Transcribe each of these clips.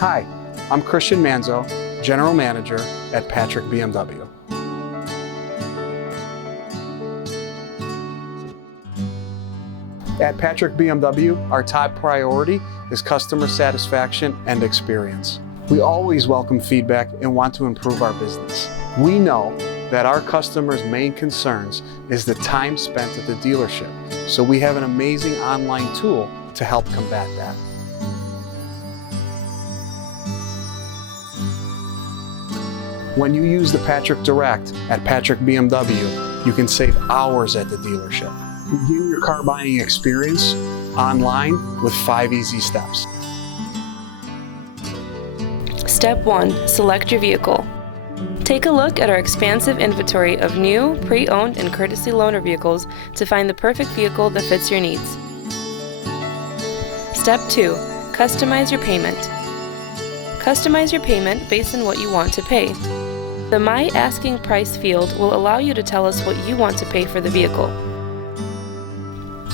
Hi, I'm Christian Manzo, General Manager at Patrick BMW. At Patrick BMW, our top priority is customer satisfaction and experience. We always welcome feedback and want to improve our business. We know that our customers' main concerns is the time spent at the dealership, so we have an amazing online tool to help combat that. When you use the Patrick Direct at Patrick BMW, you can save hours at the dealership. Begin your car buying experience online with 5 easy steps. Step 1. Select your vehicle. Take a look at our expansive inventory of new, pre-owned, and courtesy loaner vehicles to find the perfect vehicle that fits your needs. Step 2. Customize your payment. Customize your payment based on what you want to pay. The My Asking Price field will allow you to tell us what you want to pay for the vehicle.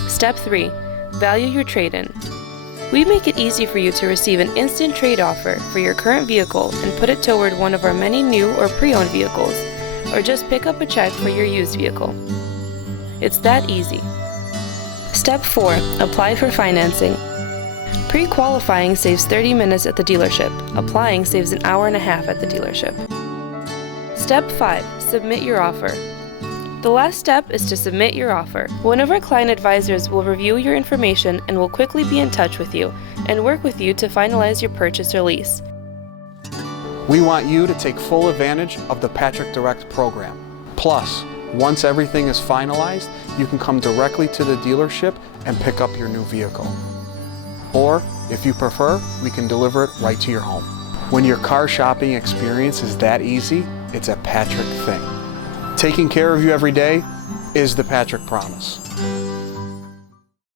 Step 3. Value your trade-in. We make it easy for you to receive an instant trade offer for your current vehicle and put it toward one of our many new or pre-owned vehicles, or just pick up a check for your used vehicle. It's that easy. Step 4. Apply for financing. Pre-qualifying saves 30 minutes at the dealership. Applying saves an hour and a half at the dealership. Step 5. Submit your offer. The last step is to submit your offer. One of our client advisors will review your information and will quickly be in touch with you and work with you to finalize your purchase or lease. We want you to take full advantage of the Patrick Direct program. Plus, once everything is finalized, you can come directly to the dealership and pick up your new vehicle. Or, if you prefer, we can deliver it right to your home. When your car shopping experience is that easy, it's a Patrick thing. Taking care of you every day is the Patrick promise.